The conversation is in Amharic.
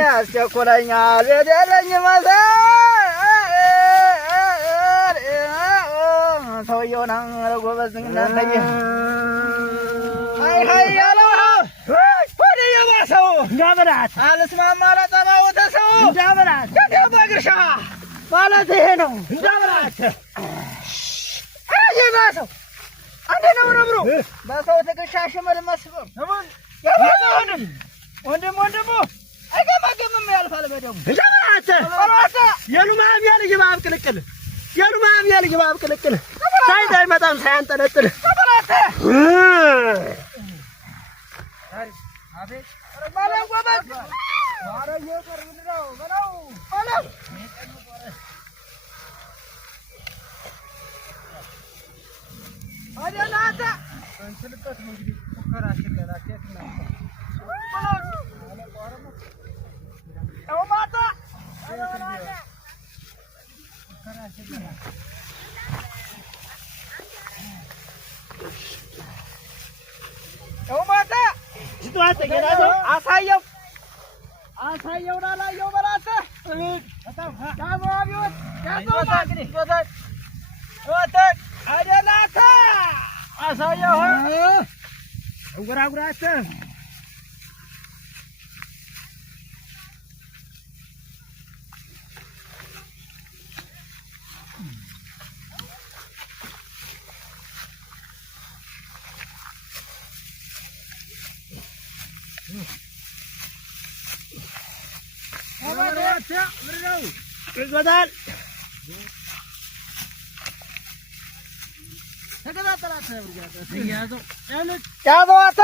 ያስቸኩለኛል ቤት ያለኝ መሰል ሰውየውን ጎበዝ እናንተዬ አይ ያለው ወደ የባሰው እንዳበላት አልስማማ ለጠባው ተሰው እንዳበላት ከገበግርሻ ማለት ይሄ ነው እንዳበላት የባሰው አንዴ ነው ነብሩ በሰው ትከሻ ሽመል መስበር የባሰውንም ወንድሙ አይገማገምም ያልፋል በደሙ ጀራተ የሉማም ያልጅ ባብ ቅልቅል የሉማም ያልጅ ባብ ቅልቅል ሳይታይ መጣም ሳያንጠለጥል ተበራተ አቤት ባለው ጎበዝ ማረየ ቀርብ ነው በለው ባለው አደላታ እንስልበት ነው እንግዲህ ፉከራ ሽለላ ከትና አሳየው ላላየው በላተ ታማቢው አደላታ አሳየው እንጉራጉራተ ይጎዳል ተከታተላት ብርጋታ ያዘው ያዘዋታ